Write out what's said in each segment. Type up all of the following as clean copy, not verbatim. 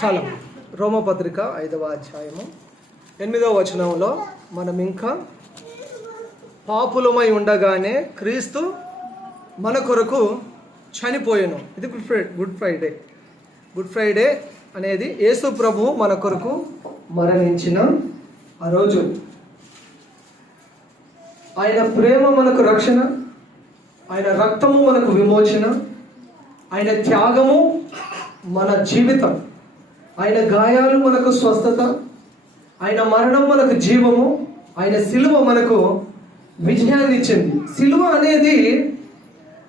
చాలా రోమపత్రిక 5వ అధ్యాయము 8వ వచనంలో మనం ఇంకా పాపులమై ఉండగానే క్రీస్తు మన కొరకు చనిపోయాను. ఇది గుడ్ ఫ్రైడే అనేది యేసు ప్రభు మన కొరకు మరణించిన ఆ రోజు. ఆయన ప్రేమ మనకు రక్షణ, ఆయన రక్తము మనకు విమోచన, ఆయన త్యాగము మన జీవితం, ఆయన గాయాలు మనకు స్వస్థత, ఆయన మరణం మనకు జీవము, ఆయన సిలువ మనకు విజయాన్ని ఇచ్చింది. సిలువ అనేది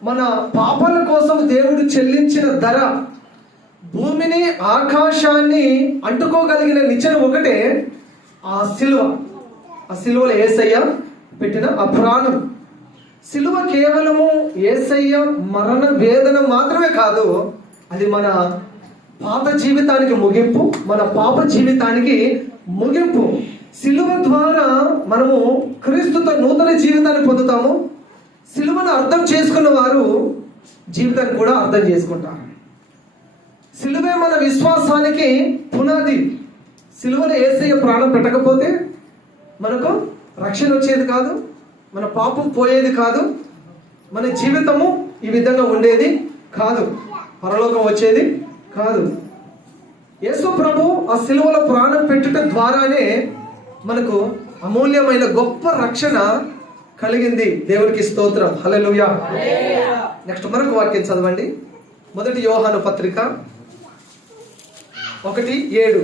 మన పాపాల కోసం దేవుడు చెల్లించిన ధర. భూమిని ఆకాశాన్ని అంటుకోగలిగిన నిచ్చెన ఒకటే ఆ సిలువ. ఆ సిలువలో యేసయ్య పెట్టిన ఆ ప్రాణం. సిలువ కేవలము యేసయ్య మరణ వేదన మాత్రమే కాదు, అది మన పాత జీవితానికి ముగింపు, మన పాప జీవితానికి ముగింపు. సిలువ ద్వారా మనము క్రీస్తుతో నూతన జీవితాన్ని పొందుతాము. సిలువను అర్థం చేసుకున్న వారు జీవితాన్ని కూడా అర్థం చేసుకుంటారు. సిలువే మన విశ్వాసానికి పునాది. సిలువలో యేసయ్య ప్రాణం పెట్టకపోతే మనకు రక్షణ వచ్చేది కాదు, మన పాపం పోయేది కాదు, మన జీవితము ఈ విధంగా ఉండేది కాదు, పరలోకం వచ్చేది కాదు. యేసు ప్రభు ఆ సిలువలో ప్రాణం పెట్టుట ద్వారానే మనకు అమూల్యమైన గొప్ప రక్షణ కలిగింది. దేవునికి స్తోత్రం, హల్లెలూయా. నెక్స్ట్ మరొక వాక్యం చదవండి. 1 యోహాను పత్రిక 1:7.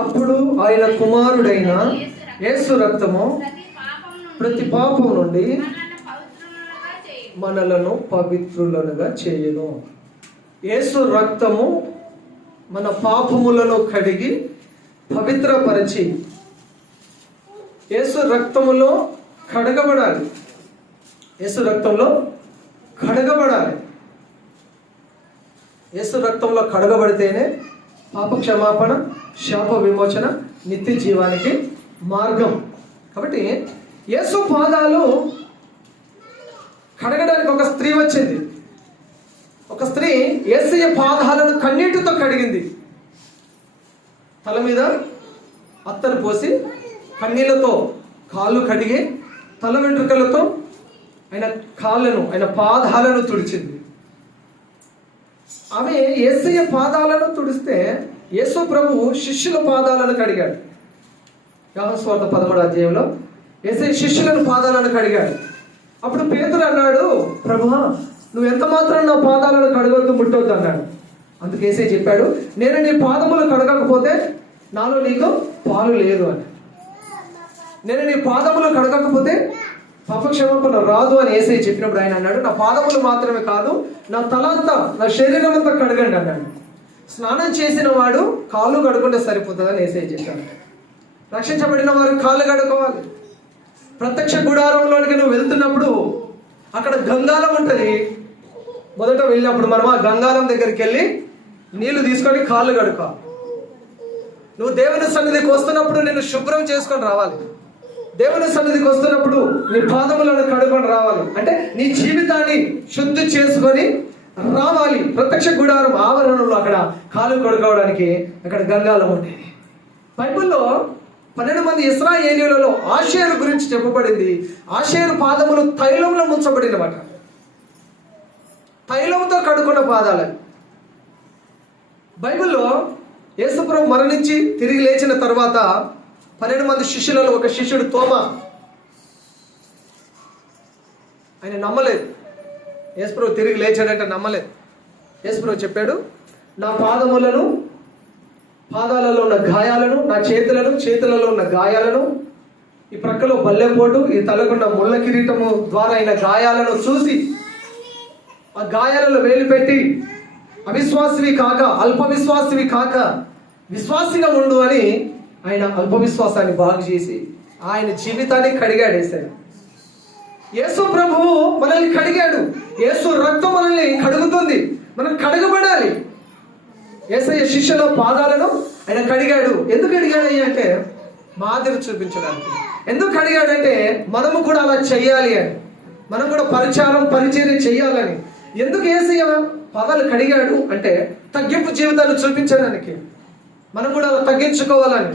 అప్పుడు ఆయన కుమారుడైన యేసు రక్తము ప్రతి పాపం నుండి మనలను పవిత్రులనుగా చేయును. యేసు రక్తము మన పాపములను కడిగి పవిత్రపరిచి, యేసు రక్తములో కడగబడాలి. యేసు రక్తంలో కడగబడాలి. యేసు రక్తంలో కడగబడితేనే పాప క్షమాపణ, శాప విమోచన, నిత్య జీవానికి మార్గం. కాబట్టి యేసు పాదాలు కడగడానికి ఒక స్త్రీ వచ్చింది. ఒక స్త్రీ యేసయ్య పాదాలను కన్నీటితో కడిగింది. తల మీద అత్తరు పోసి కన్నీళ్లతో కాళ్ళు కడిగి తల వెంట్రుకలతో ఆయన పాదాలను తుడిచింది. ఆమె యేసయ్య పాదాలను తుడిస్తే యేసు ప్రభు శిష్యుల పాదాలను కడిగాడు. యోహాను సువార్త 13వ అధ్యాయంలో యేసయ్య శిష్యులను పాదాలను కడిగాడు. అప్పుడు పేతురు అన్నాడు, ప్రభువా, నువ్వు ఎంత మాత్రం నా పాదాలను కడగొద్దు, ముట్టొద్దు అన్నాడు. అందుకే యేసయ్య చెప్పాడు, నేను నీ పాదములు కడగకపోతే నాలో నీకు పాలు లేదు అని. నేను నీ పాదములు కడగకపోతే పాపక్షమాపణ రాదు అని యేసయ్య చెప్పినప్పుడు ఆయన అన్నాడు, నా పాదములు మాత్రమే కాదు, నా తల అంతా, నా శరీరం అంతా కడగండి అన్నాడు. స్నానం చేసిన వాడు కాళ్ళు కడుకుంటే సరిపోతుందని యేసయ్య చెప్పాడు. రక్షించబడిన వారు కాళ్ళు కడుకోవాలి. ప్రత్యక్ష గుడారంలోనికి నువ్వు వెళ్తున్నప్పుడు అక్కడ గంగాలం ఉంటుంది. మొదట వెళ్ళినప్పుడు మనం ఆ గంగాలం దగ్గరికి వెళ్ళి నీళ్లు తీసుకొని కాళ్ళు కడుకో. నువ్వు దేవుని సన్నిధికి వస్తున్నప్పుడు నేను శుభ్రం చేసుకొని రావాలి. దేవుని సన్నిధికి వస్తున్నప్పుడు నీ పాదములను కడుకొని రావాలి. అంటే నీ జీవితాన్ని శుద్ధి చేసుకొని రావాలి. ప్రత్యక్ష గుడారం ఆవరణలో అక్కడ కాలు కడుకోవడానికి అక్కడ గంగాలం ఉండేది. బైబిల్లో 12 మంది ఇశ్రాయేలీయులలో ఆషేరు గురించి చెప్పబడింది. ఆషేరు పాదములు తైలంలో ముంచబడినమాట. తైలంతో కడుకున్న పాదాలు. బైబిల్లో యేసుప్రభు మరణించి తిరిగి లేచిన తర్వాత 12 మంది శిష్యులలో ఒక శిష్యుడు తోమా, ఆయన నమ్మలేదు. యేసుప్రభు తిరిగి లేచాడంటే నమ్మలేదు. యేసుప్రభు చెప్పాడు, నా పాదాలలో ఉన్న గాయాలను, నా చేతులలో ఉన్న గాయాలను, ఈ ప్రక్కలో బల్లెపోటు, ఈ తలకున్న ముళ్ళ కిరీటము ద్వారా అయిన గాయాలను చూసి ఆ గాయాలలో వేలు పెట్టి అవిశ్వాసివి కాక, అల్ప విశ్వాసివి కాక విశ్వాసిగా ఉండు అని ఆయన అల్ప విశ్వాసాన్ని బాగు చేసి ఆయన జీవితాన్ని కడిగాడు యేసయ్య. యేసు ప్రభువు మనల్ని కడిగాడు. యేసు రక్తం మనల్ని కడుగుతుంది. మనం కడగబడాలి. యేసయ్య శిష్యుల పాదాలను ఆయన కడిగాడు. ఎందుకు కడిగాడు అంటే మాదిరి చూపించడానికి. ఎందుకు కడిగాడంటే మనము కూడా అలా చెయ్యాలి అని, మనం కూడా పరిచర్య చెయ్యాలని. ఎందుకు యేసయ్య పాదాలు కడిగాడు అంటే తగ్గింపు జీవితాన్ని చూపించడానికి, మనం కూడా అలా తగ్గించుకోవాలని.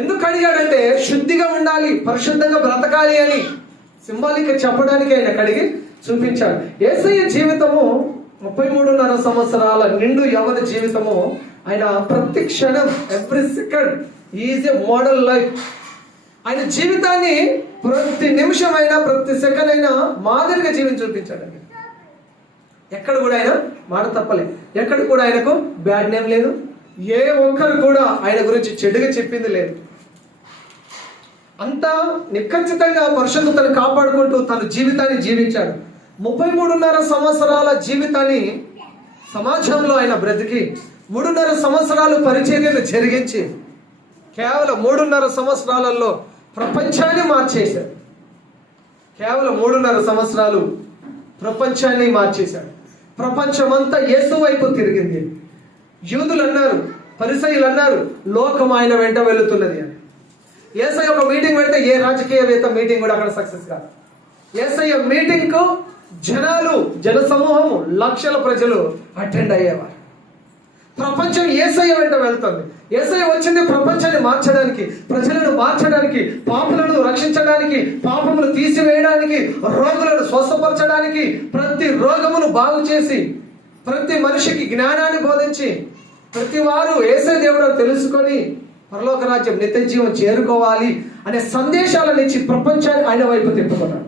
ఎందుకు కడిగాడంటే శుద్ధిగా ఉండాలి, పరిశుద్ధంగా బ్రతకాలి అని సింబాలిక్ చెప్పడానికి ఆయన కడిగి చూపించాడు. యేసయ్య జీవితము 33.5 సంవత్సరాల నిండు యవ్వన జీవితము. ఆయన ప్రతి క్షణం, every second is a model life. ఆయన జీవితాన్ని ప్రతి నిమిషం అయినా, ప్రతి సెకండ్ అయినా మాదిరిగా జీవించి చూపించాడు. ఎక్కడ కూడా ఆయన మాట తప్పలేదు. ఎక్కడ కూడా ఆయనకు బ్యాడ్ నేమ్ లేదు. ఏ ఒక్కరు కూడా ఆయన గురించి చెడుగా చెప్పింది లేదు. అంతా నిఖచ్చితంగా పరిశుద్ధతను కాపాడుకుంటూ తన జీవితాన్ని జీవించాడు. 33.5 సంవత్సరాల జీవితాన్ని సమాజంలో ఆయన బ్రతికి 3.5 సంవత్సరాలు పరిచర్యను జరిగించి కేవలం 3.5 సంవత్సరాలలో ప్రపంచాన్ని మార్చేశాడు. కేవలం 3.5 సంవత్సరాలు ప్రపంచాన్ని మార్చేశాడు. ప్రపంచమంతా యేసు వైపు తిరిగింది. యూదులు అన్నారు, పరిసయ్యులు అన్నారు, లోకం ఆయన వెంట వెళుతున్నది అని. యేసయ్య ఒక మీటింగ్ పెడితే ఏ రాజకీయవేత్త మీటింగ్ కూడా అక్కడ సక్సెస్ కాదు. యేసయ్య మీటింగ్ కు జన సమూహము, లక్షల ప్రజలు అటెండ్ అయ్యేవారు. ప్రపంచం యేసయ్య వెంట వెళ్తుంది. యేసయ్య వచ్చింది ప్రపంచాన్ని మార్చడానికి, ప్రజలను మార్చడానికి, పాపులను రక్షించడానికి, పాపములు తీసివేయడానికి, రోగులను స్వస్థపరచడానికి, ప్రతి రోగమును బాగు చేసి, ప్రతి మనిషికి జ్ఞానాన్ని బోధించి, ప్రతి వారు యేసయ్య దేవుడు తెలుసుకొని పరలోక రాజ్యం, నిత్య జీవం చేరుకోవాలి అనే సందేశాలను ఇచ్చి ప్రపంచాన్ని ఆయన వైపు తిప్పుకున్నాడు.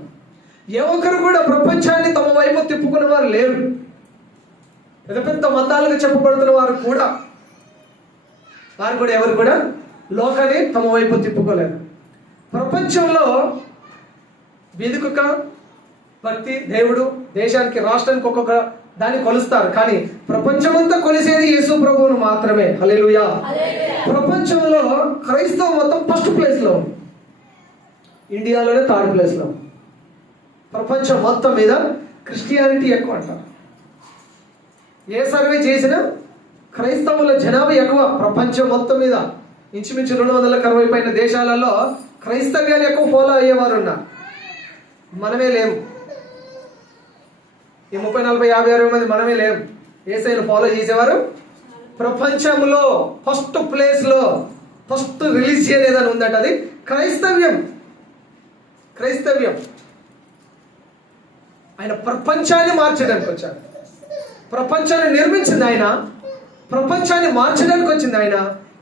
ఏ ఒక్కరు కూడా ప్రపంచాన్ని తమ వైపు తిప్పుకునే వారు లేరు. పెద్ద పెద్ద మతాలుగా చెప్పబడుతున్న వారు కూడా ఎవరు కూడా లోకాన్ని తమ వైపు తిప్పుకోలేరు. ప్రపంచంలో వీధికొక భక్తి, దేవుడు, దేశానికి, రాష్ట్రానికి ఒక్కొక్క దాన్ని కొలుస్తారు. కానీ ప్రపంచమంతా కొలిసేది యేసు ప్రభువును మాత్రమే. హల్లెలూయా. ప్రపంచంలో క్రైస్తవం మొత్తం ఫస్ట్ ప్లేస్ లో, ఇండియాలోనే థర్డ్ ప్లేస్ లో. ప్రపంచం మొత్తం మీద క్రిస్టియానిటీ ఎక్కువ అంటారు. ఏ సర్వే చేసినా క్రైస్తవుల జనాభా ఎక్కువ ప్రపంచం మొత్తం మీద. ఇంచుమించు 260 పైన దేశాలలో క్రైస్తవ్యాన్ని ఎక్కువ ఫాలో అయ్యేవారు ఉన్నారు. మనమే లేము. ఈ 30, 40, 50, 60 మంది మనమే లేము. యేసయ్యను ఫాలో చేసేవారు ప్రపంచంలో ఫస్ట్ ప్లేస్ లో, ఫస్ట్ రిలీజియన్ ఏదైనా ఉందంటే అది క్రైస్తవ్యం. ఆయన ప్రపంచాన్ని మార్చడానికి వచ్చాడు. ప్రపంచాన్ని నిర్మించింది ఆయన, ప్రపంచాన్ని మార్చడానికి వచ్చింది ఆయన.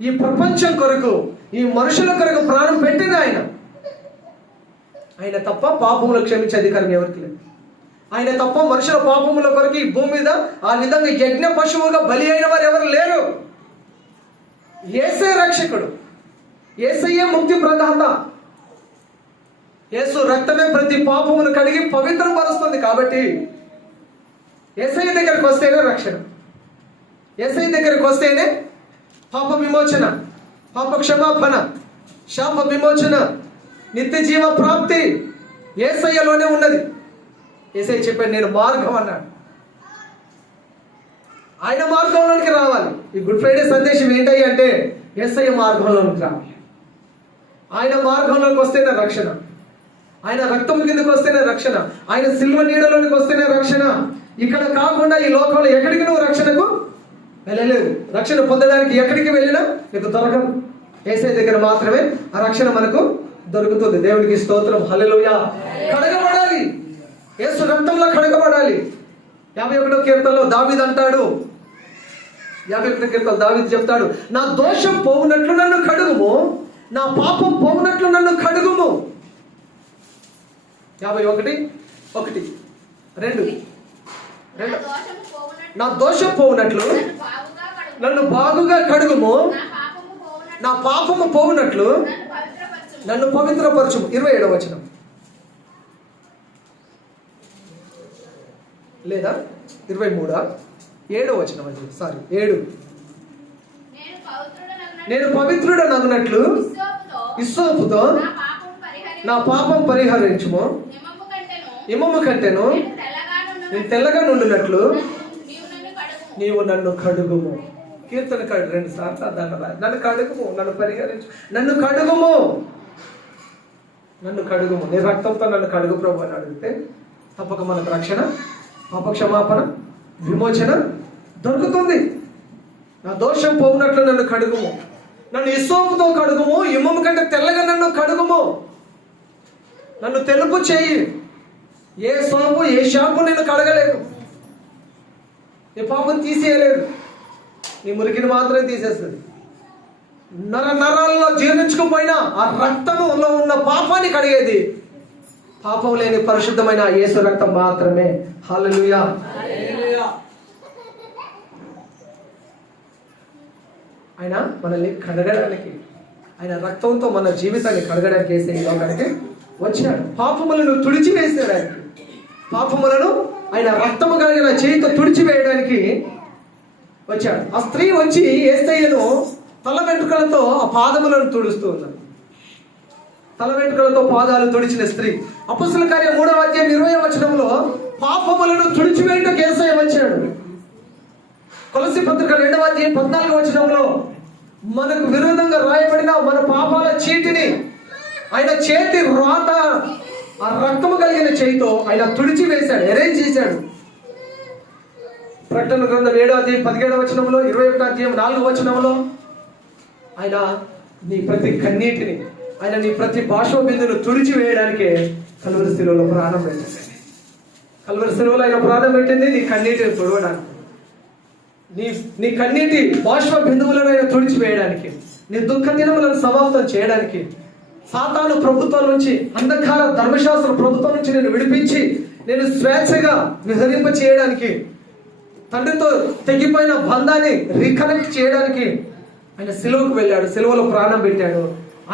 ఈ ప్రపంచం కొరకు, ఈ మనుషుల కొరకు ప్రాణం పెట్టింది ఆయన. ఆయన తప్ప పాపములు క్షమించే అధికారం ఎవరికి లేదు. ఆయన తప్ప మనుషుల పాపముల కొరకు ఈ భూమి మీద ఆ విధంగా యజ్ఞ పశువుగా బలి అయిన వారు ఎవరు లేరు. యేసే రక్షకుడు, యేసయ్యే ముక్తి ప్రదాత. యేసు రక్తమే ప్రతి పాపమును కడిగి పవిత్రపరుస్తుంది. కాబట్టి యేసయ్య దగ్గరికి వస్తేనే రక్షణ, యేసయ్య దగ్గరికి వస్తేనే పాప విమోచన, పాప క్షమాపణ, శాప విమోచన, నిత్య జీవ ప్రాప్తి యేసయ్యలోనే ఉన్నది. యేసయ్య చెప్పాడు, నేను మార్గం అన్నాడు. ఆయన మార్గంలోనికి రావాలి. ఈ గుడ్ ఫ్రైడే సందేశం ఏంటి అంటే యేసయ్య మార్గంలోనికి రావాలి. ఆయన మార్గంలోకి వస్తేనే రక్షణ, ఆయన రక్తం కిందకి వస్తేనే రక్షణ, ఆయన సిల్వ నీడలోనికి వస్తేనే రక్షణ. ఇక్కడ కాకుండా ఈ లోకంలో ఎక్కడికి నువ్వు రక్షణకు వెళ్ళలేదు. రక్షణ పొందడానికి ఎక్కడికి వెళ్ళినా నీకు దొరకదు. యేసయ్య దగ్గర మాత్రమే ఆ రక్షణ మనకు దొరుకుతుంది. దేవునికి స్తోత్రం. హల్లెలూయా. కడగబడాలి, యేసు రక్తంలో కడగబడాలి. 51వ కీర్తనలో దావీదు అంటాడు, 51వ కీర్తనలో దావీదు చెప్తాడు, నా దోషం పోవునట్లు నన్ను కడుగుము, నా పాపం పోవునట్లు నన్ను కడుగుము. 51:1-2 నా దోషం పోవునట్లు నన్ను బాగుగా కడుగుము, నా పాపము పోవునట్లు నన్ను పవిత్రపరచుము. 27వ వచనం లేదా 23, 7వ వచనం అండి. సారీ 7. నేను పవిత్రుడనగునట్లు హిస్సోపుతో నా పాపం పరిహరించుము, హిమము కంటేను నేను తెల్లగా నుండినట్లు నీవు నన్ను కడుగుము. కీర్తన 2 సార్లు నన్ను కడుగుము, నన్ను పరిహరించు, నన్ను కడుగుము, నన్ను కడుగుము, నీ రక్తంతో నన్ను కడుగు ప్రభు అని అడిగితే తప్పక మనకు రక్షణ, పాపక్షమాపణ, విమోచన దొరుకుతుంది. నా దోషం పోవునట్లు నన్ను కడుగుము, నన్ను హిస్సోపుతో కడుగుము, హిమము కంటే తెల్లగా నన్ను కడుగుము, నన్ను తెలుపు చేయి. ఏ సోపు ఏ షాంపు నేను కడగలేదు, నీ పాపం తీసేయలేదు, నీ మురికిని మాత్రమే తీసేస్తుంది. నరాల్లో జీర్ణించుకుపోయినా ఆ రక్తములో ఉన్న పాపాన్ని కడిగేది పాపం లేని పరిశుద్ధమైన యేసు రక్తం మాత్రమే. హల్లెలూయా. ఆయన మనల్ని కడగడానికి, ఆయన రక్తంతో మన జీవితాన్ని కడగడానికి వేసే ఈ లోకానికి వచ్చాడు. పాపములను తుడిచివేసాడు. ఆయనకి పాపములను ఆయన రక్తము కలిగిన చేతితో తుడిచివేయడానికి వచ్చాడు. ఆ స్త్రీ వచ్చి యేసయ్యను తల వెంట్రుకలతో ఆ పాదములను తుడుస్తూ ఉన్నారు. తల వెంట్రుకలతో పాదాలు తుడిచిన స్త్రీ. అపొస్తలుల కార్యం 3వ అధ్యాయం 20వ వచనంలో పాపములను తుడిచివేయడానికి యేసయ్య వచ్చాడు. కొలస్సీ పత్రిక 2వ అధ్యాయం 14వ వచనంలో మనకు విరోధంగా రాయబడిన మన పాపాల చీటిని ఆయన చేతి రాత ఆ రక్తము కలిగిన చేతితో ఆయన తుడిచి వేశాడు, ఎరేంజ్ చేశాడు. ప్రకటన గ్రంథం 7వ అధ్యాయం 17వ వచనంలో, 21వ అధ్యాయం 4వ వచనంలో ఆయన నీ ప్రతి కన్నీటిని, ఆయన నీ ప్రతి బాష్ప బిందును తుడిచి వేయడానికే కల్వరి శిలువలో ప్రాణం పెట్టింది. కల్వరి శిలువలో ఆయన ప్రాణం పెట్టింది నీ కన్నీటిని తుడవడానికి, నీ కన్నీటి బాష్ప బిందువులను ఆయన తుడిచి వేయడానికి, నీ దుఃఖ దినములను సమాప్తం చేయడానికి, సాతాను ప్రభుత్వం నుంచి, అంధకార ధర్మశాస్త్ర ప్రభుత్వం నుంచి నేను విడిపించి నేను స్వేచ్ఛగా విహరింప చేయడానికి, తండ్రితో తెగిపోయిన బంధాన్ని రీకనెక్ట్ చేయడానికి ఆయన సిలువకు వెళ్ళాడు, సిలువలో ప్రాణం పెట్టాడు.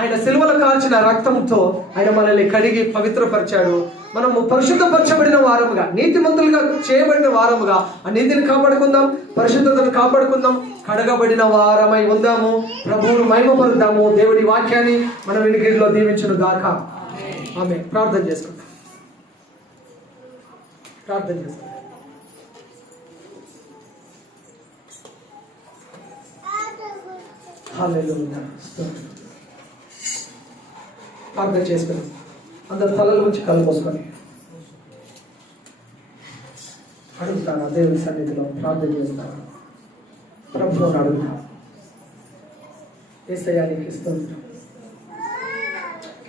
ఆయన సిలువలో కాల్చిన రక్తంతో ఆయన మనల్ని కడిగి పవిత్రపరిచాడు. మనము పరిశుద్ధపరచబడిన వారముగా, నీతిమంతులుగా చేయబడిన వారముగా ఆ నీతిని కాపాడుకుందాం, పరిశుద్ధతను కాపాడుకుందాం, కడగబడిన వారమై ఉందాము, ప్రభువును మహిమపరుద్దాము. దేవుడి వాక్యాన్ని మన వినికిడిలో దీవించును గాక. ఆమె ప్రార్థన చేసుకుందాం. ప్రార్థన చేసుకుందాం. హల్లెలూయా. ప్రార్థన చేసుకుని అందరు తలల నుంచి కళ్ళు మూసుకొని అడుగుతాను. దేవుని సన్నిధిలో ప్రార్థన చేస్తాను. ప్రభువుని అడుగుతాను. యేసయ్యా నీకు స్తోత్రం,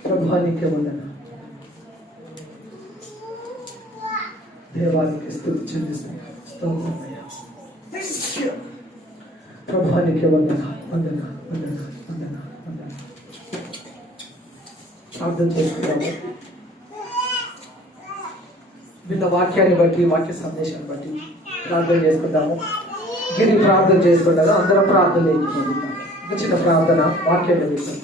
ప్రభువా నీకే వందనాలు, దేవానికి స్తుతి చెల్లిస్తున్నాను. స్తోత్రమయ్యా, ప్రభువా నీకే వందనాలు, వందనాలు, వందనాలు, వందనాలు, వందనాలు. ప్రార్థన చేసుకుంటాము. విన్న వాక్యాన్ని బట్టి, వాక్య సందేశాన్ని బట్టి ప్రార్థన చేసుకుంటాము. గిరి ప్రార్థన చేసుకుంటాము. అందరం ప్రార్థన చేయించుకుంటాం. చిన్న ప్రార్థన వాక్యాన్ని వింటాం.